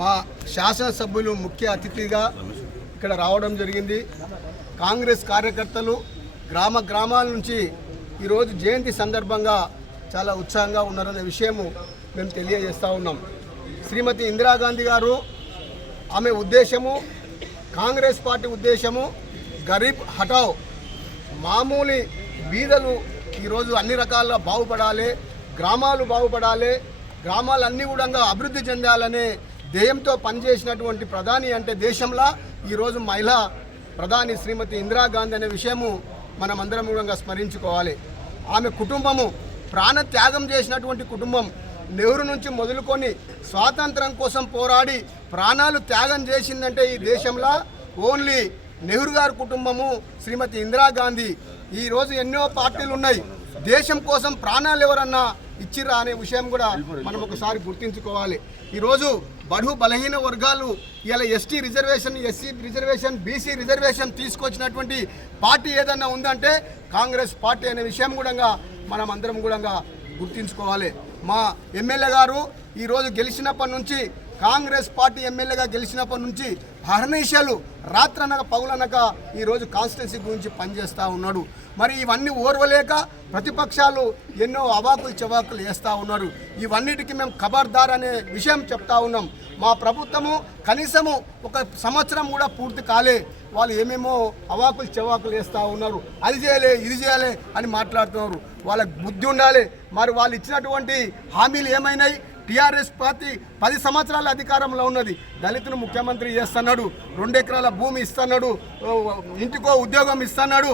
మా శాసనసభ్యులు ముఖ్య అతిథిగా ఇక్కడ రావడం జరిగింది. కాంగ్రెస్ కార్యకర్తలు గ్రామాల నుంచి ఈరోజు జయంతి సందర్భంగా చాలా ఉత్సాహంగా ఉన్నారనే విషయము మేము తెలియజేస్తూ ఉన్నాం. శ్రీమతి ఇందిరాగాంధీ గారు ఆమె ఉద్దేశము, కాంగ్రెస్ పార్టీ ఉద్దేశము గరీబ్ హటావ్, మామూలు బీదలు ఈరోజు అన్ని రకాలుగా బాగుపడాలి, గ్రామాలు బాగుపడాలి, గ్రామాలన్నీ కూడా అభివృద్ధి చెందాలనే ధ్యేయంతో పనిచేసినటువంటి ప్రధాని అంటే దేశంలో ఈరోజు మహిళా ప్రధాని శ్రీమతి ఇందిరాగాంధీ అనే విషయము మనం అందరం కూడా స్మరించుకోవాలి. ఆమె కుటుంబము ప్రాణత్యాగం చేసినటువంటి కుటుంబం. నెహ్రూ నుంచి మొదలుకొని స్వాతంత్రం కోసం పోరాడి ప్రాణాలు త్యాగం చేసిందంటే ఈ దేశంలో ఓన్లీ నెహ్రూ గారి కుటుంబము, శ్రీమతి ఇందిరాగాంధీ. ఈరోజు ఎన్నో పార్టీలు ఉన్నాయి, దేశం కోసం ప్రాణాలు ఎవరన్నా ఇచ్చిరా అనే విషయం కూడా మనం ఒకసారి గుర్తించుకోవాలి. ఈరోజు బడుగు బలహీన వర్గాలు ఇలా ST reservation, SC reservation, BC reservation తీసుకొచ్చినటువంటి పార్టీ ఏదన్నా ఉందంటే కాంగ్రెస్ పార్టీ అనే విషయం కూడా మనం అందరం కూడా గుర్తించుకోవాలి. మా ఎమ్మెల్యే గారు ఈరోజు గెలిచినప్పటి నుంచి, కాంగ్రెస్ పార్టీ ఎమ్మెల్యేగా గెలిచినప్పటి నుంచి హర్నిశలు రాత్రనక పగులనక ఈరోజు కాన్స్టిట్యున్సీ గురించి పనిచేస్తూ ఉన్నాడు. మరి ఇవన్నీ ఓర్వలేక ప్రతిపక్షాలు ఎన్నో అవాకులు చవాకులు వేస్తూ ఉన్నారు. ఇవన్నిటికీ మేము ఖబర్దార్ అనే విషయం చెప్తా ఉన్నాం. మా ప్రభుత్వము కనీసము ఒక సంవత్సరం కూడా పూర్తి కాలే, వాళ్ళు ఏమేమో అవాకులు చవాకులు వేస్తూ ఉన్నారు. అది చేయలే, ఇది చేయాలి అని మాట్లాడుతున్నారు. వాళ్ళకి బుద్ధి ఉండాలి. మరి వాళ్ళు ఇచ్చినటువంటి హామీలు ఏమైనాయి? టీఆర్ఎస్ పార్టీ 10 సంవత్సరాల అధికారంలో ఉన్నది. దళితులు ముఖ్యమంత్రి చేస్తున్నాడు, 2 ఎకరాల భూమి ఇస్తున్నాడు, ఇంటికో ఉద్యోగం ఇస్తున్నాడు.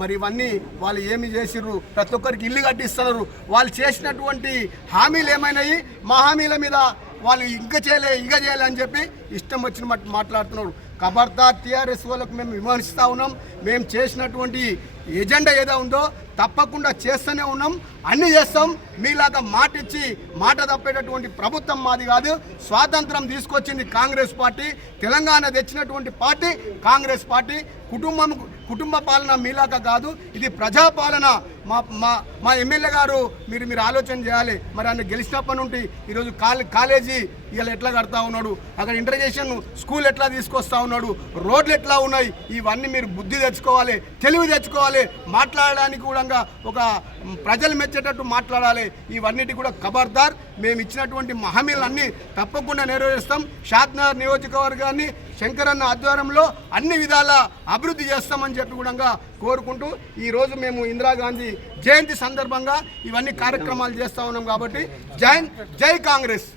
మరి ఇవన్నీ వాళ్ళు ఏమి చేసిర్రు? ప్రతి ఒక్కరికి ఇల్లు కట్టిస్తున్నారు. వాళ్ళు చేసినటువంటి హామీలు ఏమైనాయి? మా హామీల మీద వాళ్ళు ఇంకా చేయలే, ఇక చేయలే అని చెప్పి ఇష్టం వచ్చిన మాట్లాడుతున్నారు. ఖబర్దార్, టీఆర్ఎస్ వాళ్ళకు మేము విమర్శిస్తూ ఉన్నాం. మేము చేసినటువంటి ఎజెండా ఏదో ఉందో తప్పకుండా చేస్తూనే ఉన్నాం, అన్నీ చేస్తాం. మీలాగా మాట ఇచ్చి మాట తప్పేటటువంటి ప్రభుత్వం మాది కాదు. స్వాతంత్రం తీసుకొచ్చింది కాంగ్రెస్ పార్టీ, తెలంగాణ తెచ్చినటువంటి పార్టీ కాంగ్రెస్ పార్టీ. కుటుంబ పాలన మీలాగా కాదు, ఇది ప్రజాపాలన. మా ఎమ్మెల్యే గారు మీరు ఆలోచన చేయాలి. మరి ఆయన గెలిచినప్పటి నుండి ఈరోజు కాలేజీ ఇలా ఎట్లా కడతా ఉన్నాడు, అక్కడ ఇంటర్నేషన్ స్కూల్ ఎట్లా తీసుకొస్తా ఉన్నాడు, రోడ్లు ఎట్లా ఉన్నాయి, ఇవన్నీ మీరు బుద్ధి తెచ్చుకోవాలి, తెలివి తెచ్చుకోవాలి. మాట్లాడడానికి కూడా ఒక ప్రజలు మెచ్చేటట్టు మాట్లాడాలి. ఇవన్నిటి కూడా ఖబర్దార్. మేము ఇచ్చినటువంటి హామీలన్నీ తప్పకుండా నెరవేరుస్తాం. షాద్నగర్ నియోజకవర్గాన్ని శంకరన్న ఆధ్వర్యంలో అన్ని విధాల అభివృద్ధి చేస్తామని చెప్పి కూడా కోరుకుంటూ ఈరోజు మేము ఇందిరాగాంధీ జయంతి సందర్భంగా ఇవన్నీ కార్యక్రమాలు చేస్తూ ఉన్నాం. కాబట్టి జై కాంగ్రెస్.